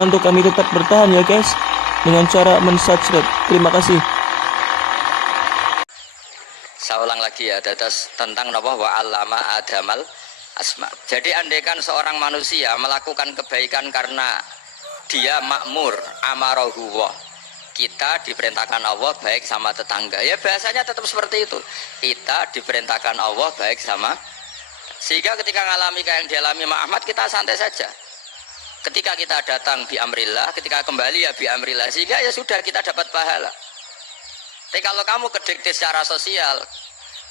untuk kami tetap bertahan ya guys, dengan cara mensubscribe. Terima kasih. Saya ulang lagi ya, dados tentang napa wa 'allama adamal asma. Jadi andaikan seorang manusia melakukan kebaikan karena dia makmur, amarahu wa. Kita diperintahkan Allah baik sama tetangga. Ya bahasanya tetap seperti itu. Kita diperintahkan Allah baik sama, sehingga ketika ngalami kayak yang dialami Mak Ahmad, kita santai saja. Ketika kita datang bi amrillah, ketika kembali ya bi amrillah, sehingga ya sudah kita dapat pahala. Tapi kalau kamu kedikte secara sosial,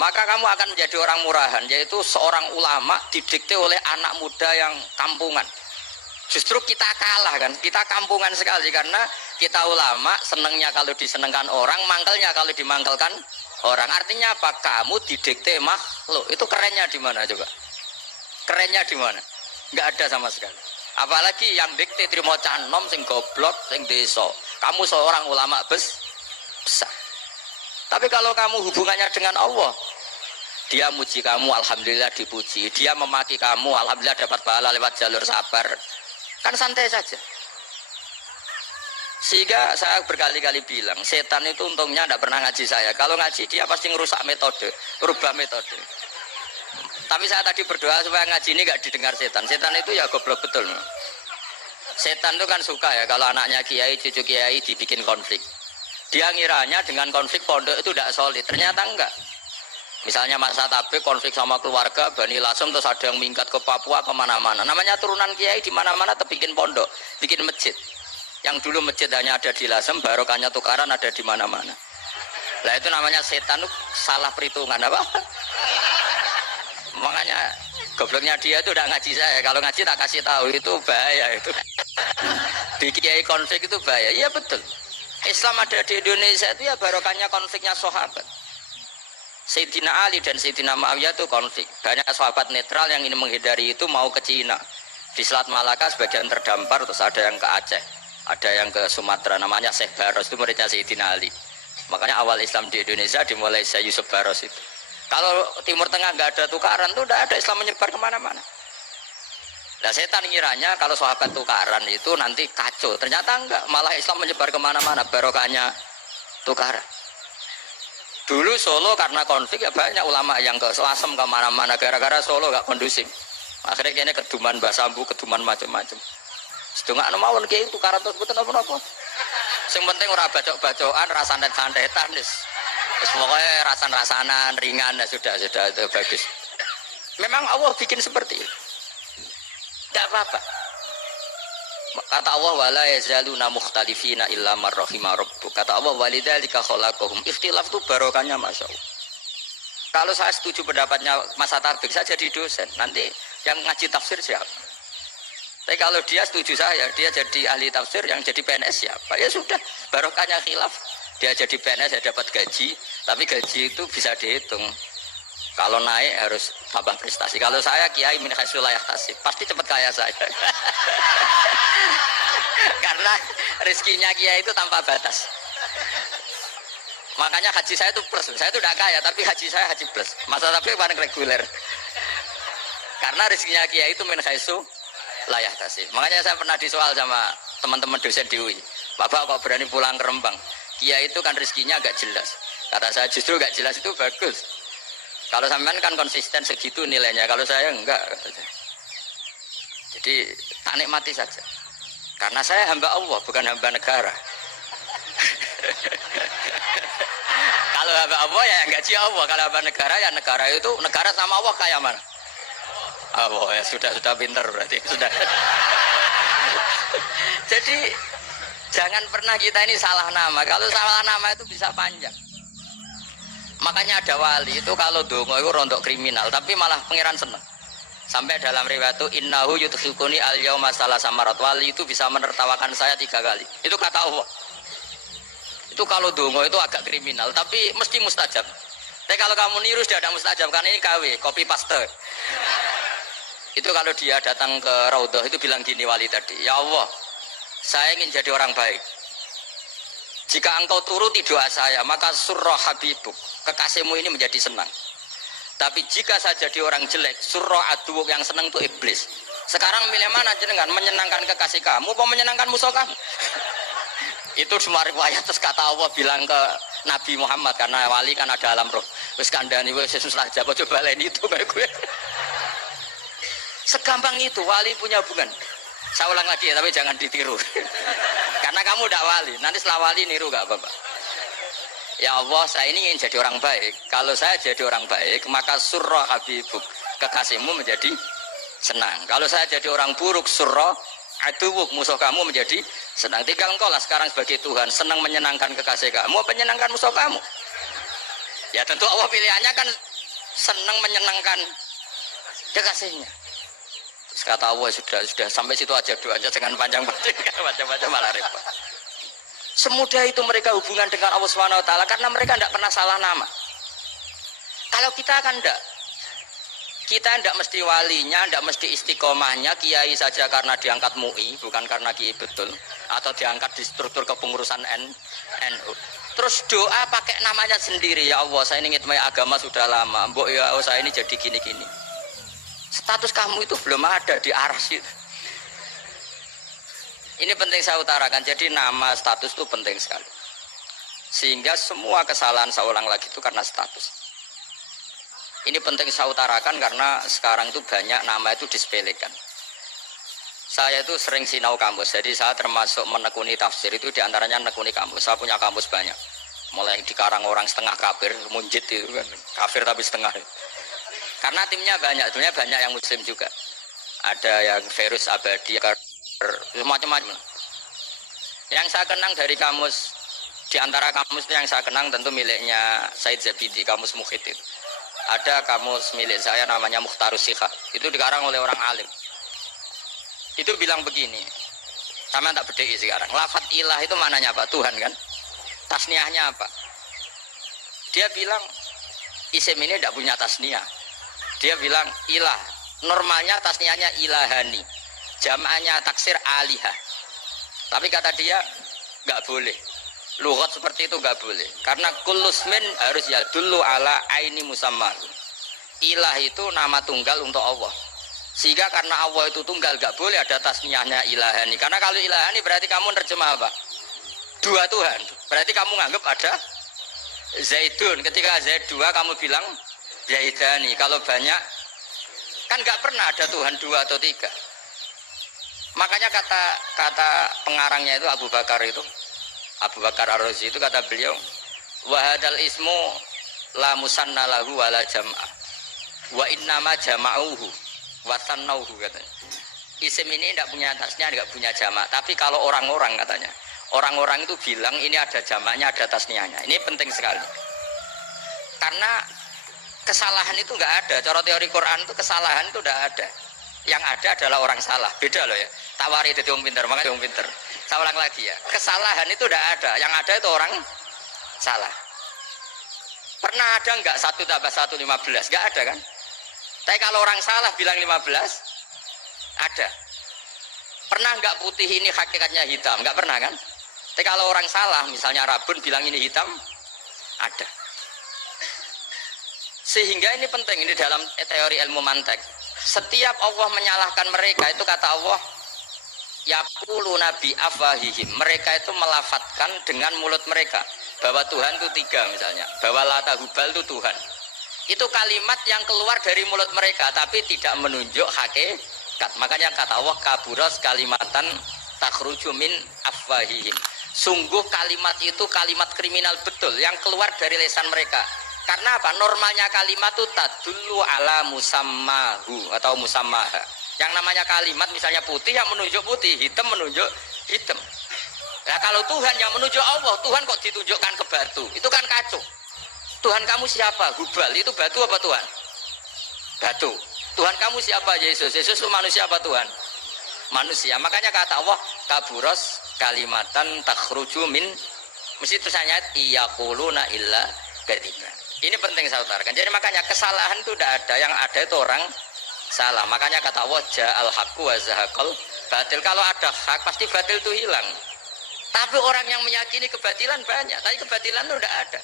maka kamu akan menjadi orang murahan, yaitu seorang ulama didikte oleh anak muda yang kampungan. Justru kita kalah kan, kita kampungan sekali karena kita ulama senengnya kalau disenengkan orang, mangkelnya kalau dimangkelkan orang. Artinya apa? Kamu didikte makhluk. Itu kerennya di mana coba? Kerennya di mana? Nggak ada sama sekali. Apalagi yang dikte trimo canom sing goblok sing desa. Kamu seorang ulama besar. Tapi kalau kamu hubungannya dengan Allah, dia muji kamu, alhamdulillah dipuji. Dia memaki kamu, alhamdulillah dapat pahala lewat jalur sabar. Kan santai saja. Sehingga saya berkali-kali bilang, setan itu untungnya tidak pernah ngaji saya. Kalau ngaji dia pasti ngerusak metode, rubah metode. Tapi saya tadi berdoa supaya ngaji ini gak didengar setan. Setan itu ya goblok betul. Setan itu kan suka ya kalau anaknya kiai, cucu kiai dibikin konflik. Dia ngiranya dengan konflik pondok itu tidak solid. Ternyata enggak. Misalnya masa tabik konflik sama keluarga Bani Lasem, terus ada yang minggat ke Papua kemana-mana. Namanya turunan kiai di mana-mana terbikin pondok, bikin masjid. Yang dulu masjid hanya ada di Lasem, barokahnya tukaran ada di mana-mana. Lah itu namanya setan, salah perhitungan apa? Makanya gobloknya dia itu udah ngaji saya. Kalau ngaji tak kasih tahu, itu bahaya itu. Di kiai konflik itu bahaya. Iya betul. Islam ada di Indonesia itu ya barokahnya konfliknya sahabat. Sayyidina Ali dan Sayyidina Muawiyah itu konflik. Banyak sahabat netral yang ingin menghindari itu mau ke Cina. Di Selat Malaka sebagian terdampar, terus ada yang ke Aceh, ada yang ke Sumatera, namanya Syekh Baros, itu muridnya Sayyidina Ali. Makanya awal Islam di Indonesia dimulai Syekh Yusuf Baros itu. Kalau Timur Tengah nggak ada tukaran tuh tidak ada Islam menyebar kemana-mana. Nah setan ngiranya kalau sahabat tukaran itu nanti kacau. Ternyata enggak, malah Islam menyebar kemana-mana, barokahnya tukaran. Dulu Solo karena konflik ya banyak ulama yang ke Selasem kemana-mana gara-gara Solo gak kondusif. Akhirnya kayaknya keduman basambu, keduman macam-macam. Sedangkan mawon kayak itu tukaran terus betul apa-apa. Yang penting ora bacok-bacokan, rasanet-santetan wis. Terus pokoknya rasan-rasanan ringan ya sudah itu bagus. Memang Allah bikin seperti itu. Tidak apa-apa. Kata Allah wala yazaluna mukhtalifina illa man rahima rabbuk. Kata Allah walidzalika khalaqahum. Ikhtilaf itu barokahnya Masya Allah. Kalau saya setuju pendapatnya Mas Atarbik, saya jadi dosen. Nanti yang ngaji tafsir siapa? Tapi kalau dia setuju saya, dia jadi ahli tafsir, yang jadi PNS siapa? Ya sudah, barokahnya khilaf. Dia jadi PNS, dia dapat gaji, tapi gaji itu bisa dihitung. Kalau naik harus tambah prestasi. Kalau saya kiai min haitsu la yahtasib, pasti cepat kaya saya. Karena rezekinya kiai itu tanpa batas. Makanya haji saya itu plus. Saya itu tidak kaya, tapi haji saya haji plus. Masa tapi paling reguler. Karena rezekinya kiai itu min haitsu la yahtasib. Makanya saya pernah disoal sama teman-teman dosen di UI. Bapak kok berani pulang ke Rembang? Kiai itu kan rezekinya agak jelas. Kata saya justru agak jelas itu bagus. Kalau sampean kan konsisten segitu nilainya, kalau saya enggak. Jadi tak nikmati saja. Karena saya hamba Allah, bukan hamba negara. Kalau hamba Allah ya gaji Allah. Kalau hamba negara ya negara itu, negara sama Allah kayak mana? Allah ya sudah pinter berarti sudah. Jadi jangan pernah kita ini salah nama. Kalau salah nama itu bisa panjang. Makanya ada wali itu kalau dongo itu rontok kriminal, tapi malah pangeran seneng. Sampai dalam riwayat itu innahu yudkhiluni al-yauma salasa marat. Wali itu bisa menertawakan saya 3 kali. Itu kata Allah. Itu kalau dongo itu agak kriminal, tapi mesti mustajab. Tapi kalau kamu niru sudah ada mustajab, karena ini KW, copy paste. Itu kalau dia datang ke Raudhah itu bilang gini wali tadi, ya Allah, saya ingin jadi orang baik. Jika engkau turuti doa saya, maka surah habibuk, kekasihmu ini menjadi senang. Tapi jika saya jadi orang jelek, surah aduuk yang senang itu iblis. Sekarang milih mana jenengan, menyenangkan kekasih kamu apa menyenangkan musuh kamu? Itu semua riwayat. Terus kata Allah bilang ke Nabi Muhammad, karena wali kan ada alam roh, wis kandhani wis susah aja coba lain itu kayak gue. Segampang itu wali punya hubungan. Saya ulang lagi ya, tapi jangan ditiru. Karena kamu udah wali, nanti setelah wali niru gak apa-apa. Ya Allah, saya ini ingin jadi orang baik. Kalau saya jadi orang baik, maka surra habibuk, kekasihmu menjadi senang. Kalau saya jadi orang buruk, surra aduwuk, musuh kamu menjadi senang. Tinggal engkau lah sekarang sebagai Tuhan, senang menyenangkan kekasih kamu, menyenangkan musuh kamu. Ya tentu Allah pilihannya kan senang menyenangkan kekasihnya. Terus kata Allah, sudah sampai situ aja doanya, jangan panjang-panjang, macam-macam malah repot. Semudah itu mereka hubungan dengan Allah Subhanahu wa taala karena mereka tidak pernah salah nama. Kalau kita kan enggak. Kita tidak mesti walinya, tidak mesti istiqomahnya, kiai saja karena diangkat MUI, bukan karena kiai betul, atau diangkat di struktur kepengurusan NU. Terus doa pakai namanya sendiri, ya Allah, saya ini ngitmai agama sudah lama, mbok ya Allah, saya ini jadi gini-gini. Status kamu itu belum ada di arsy. Ini penting saya utarakan, jadi nama status itu penting sekali. Sehingga semua kesalahan saya ulang lagi itu karena status. Ini penting saya utarakan karena sekarang itu banyak nama itu disepelekan. Saya itu sering sinau kamus, jadi saya termasuk menekuni tafsir itu diantaranya menekuni kamus. Saya punya kamus banyak, mulai yang dikarang orang setengah kafir, munjid itu kan, kafir tapi setengah. Karena timnya banyak, sebenarnya banyak yang muslim juga. Ada yang virus abadi, macam-macam. Yang saya kenang dari kamus, diantara kamus yang saya kenang tentu miliknya Said Zabidi, kamus Mukhid itu. Ada kamus milik saya namanya Mukhtarus Sikhah, itu dikarang oleh orang alim. Itu bilang begini, sama tak bedai sekarang, lafadz ilah itu mananya apa? Tuhan kan? Tasniahnya apa? Dia bilang isim ini tidak punya tasniah. Dia bilang ilah, normalnya tasniahnya ilahani, jam'ahnya taksir alihah. Tapi kata dia nggak boleh. Lughat seperti itu nggak boleh, karena kullusmin harus ya dulu ala aini musamma. Ilah itu nama tunggal untuk Allah, sehingga karena Allah itu tunggal nggak boleh ada tasniahnya ilahani. Karena kalau ilahani berarti kamu nerjemah apa? Dua Tuhan. Berarti kamu nganggap ada Zaidun. Ketika Zaid dua kamu bilang Zaidani. Kalau banyak kan nggak pernah ada Tuhan dua atau tiga. Makanya kata pengarangnya itu Abu Bakar Ar-Razi itu kata beliau, wahadal ismu la musanna lahu wala jam'ah wa innama jama'uhu wa sannauhu katanya. Isim ini tidak punya tasnya, tidak punya jamak. Tapi kalau orang-orang katanya, orang-orang itu bilang ini ada jamaknya, ada tasniahnya. Ini penting sekali. Karena kesalahan itu nggak ada. Cara teori Quran itu kesalahan itu tidak ada. Yang ada adalah orang salah. Beda loh ya. Tawari itu orang pintar, makanya orang pintar. Saya ulang lagi ya, kesalahan itu tidak ada, yang ada itu orang salah. Pernah ada nggak 1 tambah 1 15? Nggak ada kan? Tapi kalau orang salah bilang 15, ada. Pernah nggak putih ini hakikatnya hitam? Nggak pernah kan? Tapi kalau orang salah, misalnya Rabun bilang ini hitam, ada. Sehingga ini penting, ini dalam teori ilmu mantek. Setiap Allah menyalahkan mereka, itu kata Allah, yaqulu nabi afwahihim, mereka itu melafatkan dengan mulut mereka bahwa Tuhan itu tiga, misalnya bahwa Lata Hubal itu Tuhan. Itu kalimat yang keluar dari mulut mereka tapi tidak menunjuk hakikat. Makanya kata Allah, kaburas kalimatan takhruju min afwahihim, sungguh kalimat itu kalimat kriminal betul yang keluar dari lisan mereka. Karena apa? Normalnya kalimat itu tadullu ala musammahu atau musammaha. Yang namanya kalimat misalnya putih yang menunjuk putih, hitam menunjuk hitam. Nah kalau Tuhan yang menunjuk Allah, Tuhan kok ditunjukkan ke batu? Itu kan kacau. Tuhan kamu siapa? Hubal itu batu apa Tuhan? Batu. Tuhan kamu siapa? Yesus. Yesus itu manusia apa Tuhan? Manusia. Makanya kata Allah, kaburos kalimatan takhruju min, mesti tulisannya iyaquluna illa kadiba. Ini penting saya utarakan. Jadi makanya kesalahan itu tidak ada, yang ada itu orang salah. Makanya kata Allah, ja'al haqqu wa zahaqal batil. Kalau ada hak pasti batil itu hilang. Tapi orang yang meyakini kebatilan banyak, tapi kebatilan itu tidak ada.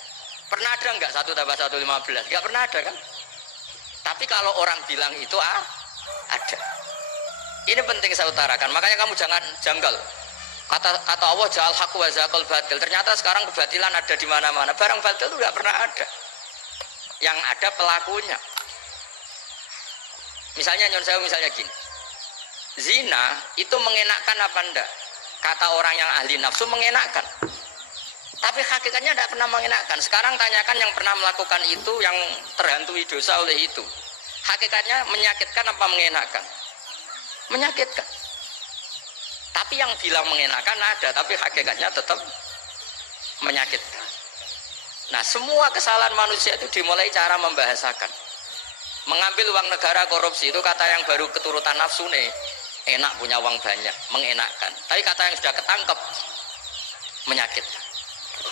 Pernah ada enggak 1 tambah 1 15? Enggak pernah ada kan? Tapi kalau orang bilang itu ada. Ini penting saya utarakan. Makanya kamu jangan janggal. Kata Allah ja'al haqq wa zaqal batil. Ternyata sekarang kebatilan ada di mana-mana. Barang batil itu tidak pernah ada. Yang ada pelakunya. Misalnya nyon saya misalnya gini. Zina itu mengenakkan apa enggak? Kata orang yang ahli nafsu mengenakkan. Tapi hakikatnya tidak pernah mengenakkan. Sekarang tanyakan yang pernah melakukan itu, yang terhantui dosa oleh itu. Hakikatnya menyakitkan apa mengenakkan? Menyakitkan. Tapi yang bilang mengenakan ada, tapi hakikatnya tetap menyakitkan. Nah, semua kesalahan manusia itu dimulai cara membahasakan. Mengambil uang negara korupsi itu kata yang baru keturutan nafsu nih. Enak punya uang banyak, mengenakkan. Tapi kata yang sudah ketangkep, menyakitkan.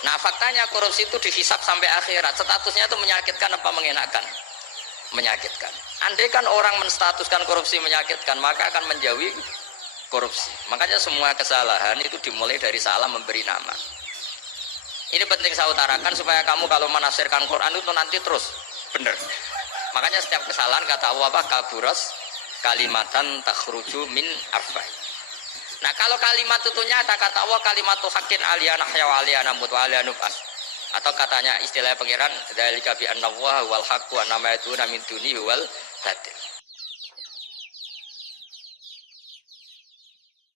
Nah, faktanya korupsi itu dihisap sampai akhirat. Statusnya itu menyakitkan apa mengenakkan? Menyakitkan. Andai kan orang menstatuskan korupsi menyakitkan, maka akan menjauhi korupsi. Makanya semua kesalahan itu dimulai dari salah memberi nama. Ini penting saya utarakan supaya kamu kalau menafsirkan Quran itu nanti terus benar. Makanya setiap kesalahan kata Allah apa? Kaburas kalimatan takhruju min afwah. Nah, kalau kalimat itu nyata kata Allah kalimatu haqqin aliyana hya wa aliyana mut wa aliyana nub'as. Atau katanya istilah pangeran dzalika bi anna Allah wal haqqu wa nama yatuna min dunihi wal batil.